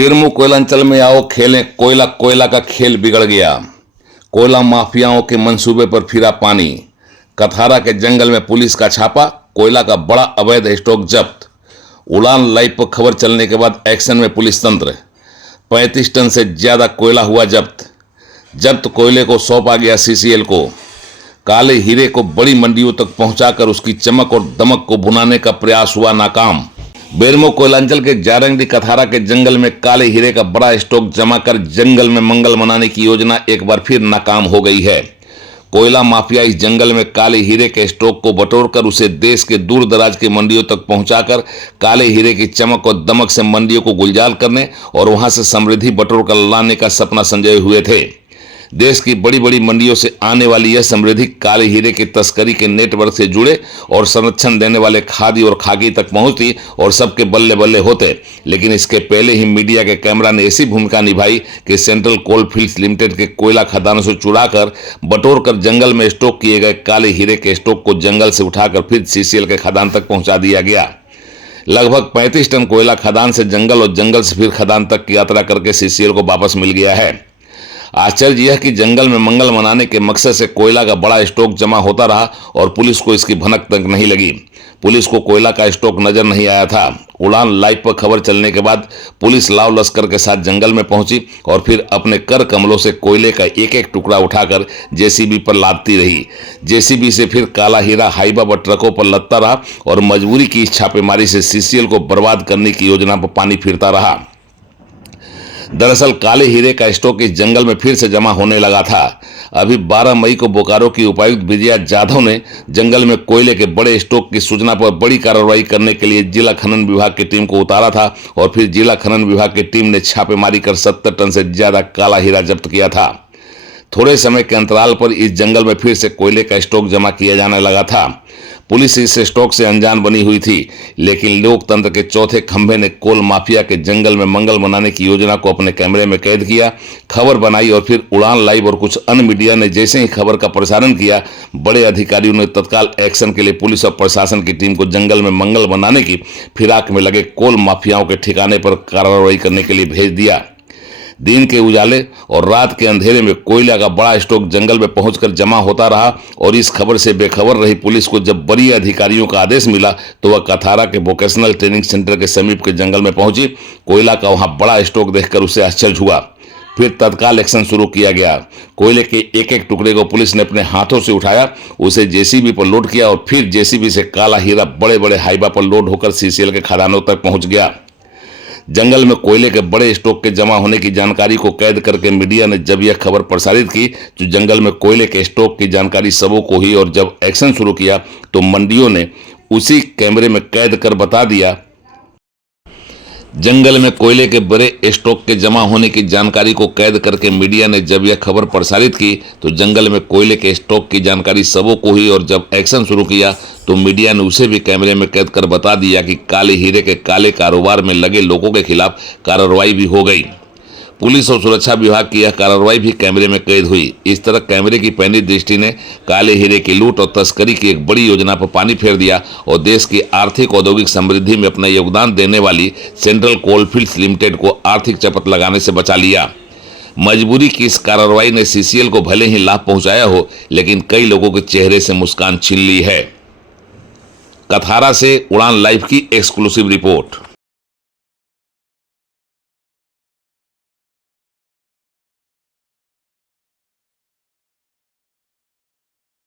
बीरमू कोयलांचल में आओ खेलें कोयला। कोयला का खेल बिगड़ गया। कोयला माफियाओं के मंसूबे पर फिरा पानी। कथारा के जंगल में पुलिस का छापा, कोयला का बड़ा अवैध स्टॉक जब्त। उड़ान लाइव पर खबर चलने के बाद एक्शन में पुलिस तंत्र। 35 टन से ज्यादा कोयला हुआ जब्त कोयले को सौंपा गया सीसीएल को। काले हीरे को बड़ी मंडियों तक पहुंचाकर उसकी चमक और दमक को भुनाने का प्रयास हुआ नाकाम। बेरमो कोयलांचल के जारंगडी कथारा के जंगल में काले हीरे का बड़ा स्टॉक जमा कर जंगल में मंगल मनाने की योजना एक बार फिर नाकाम हो गई है। कोयला माफिया इस जंगल में काले हीरे के स्टॉक को बटोरकर उसे देश के दूर दराज की मंडियों तक पहुंचाकर काले हीरे की चमक और दमक से मंडियों को गुलजार करने और वहां से समृद्धि बटोर कर लाने का सपना संजोए हुए थे। देश की बड़ी बड़ी मंडियों से आने वाली यह समृद्धि काले हीरे की तस्करी के नेटवर्क से जुड़े और संरक्षण देने वाले खादी और खाकी तक पहुंचती और सबके बल्ले बल्ले होते। लेकिन इसके पहले ही मीडिया के कैमरा ने ऐसी भूमिका निभाई कि सेंट्रल कोल फील्ड्स लिमिटेड के कोयला खदानों से चुराकर बटोर कर जंगल में स्टॉक किए गए काले हीरे के स्टॉक को जंगल से उठाकर फिर सीसीएल के खदान तक पहुंचा दिया गया। लगभग 35 टन कोयला खदान से जंगल और जंगल से फिर खदान तक की यात्रा करके सीसीएल को वापस मिल गया है। आश्चर्य यह कि जंगल में मंगल मनाने के मकसद से कोयला का बड़ा स्टॉक जमा होता रहा और पुलिस को इसकी भनक तक नहीं लगी। पुलिस को कोयला का स्टॉक नजर नहीं आया था। उड़ान लाइव पर खबर चलने के बाद पुलिस लाव लश्कर के साथ जंगल में पहुंची और फिर अपने कर कमलों से कोयले का एक एक टुकड़ा उठाकर जेसीबी पर लादती रही। जेसीबी से फिर काला हीरा हाईवा व ट्रकों पर लदता रहा और मजबूरी की इस छापेमारी से सीसीएल को बर्बाद करने की योजना पर पानी फिरता रहा। दरअसल काले हीरे का स्टॉक इस जंगल में फिर से जमा होने लगा था। अभी 12 मई को बोकारो की उपायुक्त विजया जाधव ने जंगल में कोयले के बड़े स्टॉक की सूचना पर बड़ी कार्रवाई करने के लिए जिला खनन विभाग की टीम को उतारा था और फिर जिला खनन विभाग की टीम ने छापेमारी कर 70 टन से ज्यादा काला हीरा जब्त किया था। थोड़े समय के अंतराल पर इस जंगल में फिर से कोयले का स्टॉक जमा किया जाने लगा था। पुलिस इस स्टॉक से अनजान बनी हुई थी, लेकिन लोकतंत्र के चौथे खंभे ने कोल माफिया के जंगल में मंगल मनाने की योजना को अपने कैमरे में कैद किया, खबर बनाई और फिर उड़ान लाइव और कुछ अन्य मीडिया ने जैसे ही खबर का प्रसारण किया, बड़े अधिकारियों ने तत्काल एक्शन के लिए पुलिस और प्रशासन की टीम को जंगल में मंगल मनाने की फिराक में लगे कोल माफियाओं के ठिकाने पर कार्रवाई करने के लिए भेज दिया। दिन के उजाले और रात के अंधेरे में कोयला का बड़ा स्टॉक जंगल में पहुंचकर जमा होता रहा और इस खबर से बेखबर रही पुलिस को जब वरीय अधिकारियों का आदेश मिला तो वह कथारा के वोकेशनल ट्रेनिंग सेंटर के समीप के जंगल में पहुंची। कोयला का वहां बड़ा स्टॉक देखकर उसे आश्चर्य हुआ। फिर तत्काल एक्शन शुरू किया गया। कोयले के एक एक टुकड़े को पुलिस ने अपने हाथों से उठाया, उसे जेसीबी पर लोड किया और फिर जेसीबी से काला हीरा बड़े बड़े हाईवा पर लोड होकर सीसीएल के खदानों तक पहुंच गया। जंगल में कोयले के बड़े स्टॉक के जमा होने की जानकारी को कैद करके मीडिया ने जब यह खबर प्रसारित की तो जंगल में कोयले के स्टॉक की जानकारी सबों को हुई और जब एक्शन शुरू किया तो मंडियों ने उसी कैमरे में कैद कर बता दिया। जंगल में कोयले के बड़े स्टॉक के जमा होने की जानकारी को कैद करके मीडिया ने जब यह खबर प्रसारित की तो जंगल में कोयले के स्टॉक की जानकारी सबों को हुई और जब एक्शन शुरू किया तो मीडिया ने उसे भी कैमरे में कैद कर बता दिया कि काले हीरे के काले कारोबार में लगे लोगों के खिलाफ कार्रवाई भी हो गई। पुलिस और सुरक्षा विभाग की यह कार्रवाई भी कैमरे में कैद हुई। इस तरह कैमरे की पैनी दृष्टि ने काले हीरे की लूट और तस्करी की एक बड़ी योजना पर पानी फेर दिया और देश की आर्थिक औद्योगिक समृद्धि में अपना योगदान देने वाली सेंट्रल कोल फील्ड्स लिमिटेड को आर्थिक चपत लगाने से बचा लिया। मजबूरी की इस कार्रवाई ने सीसीएल को भले ही लाभ पहुंचाया हो, लेकिन कई लोगों के चेहरे से मुस्कान छीन ली है। कथारा से उड़ान लाइव की एक्सक्लूसिव रिपोर्ट।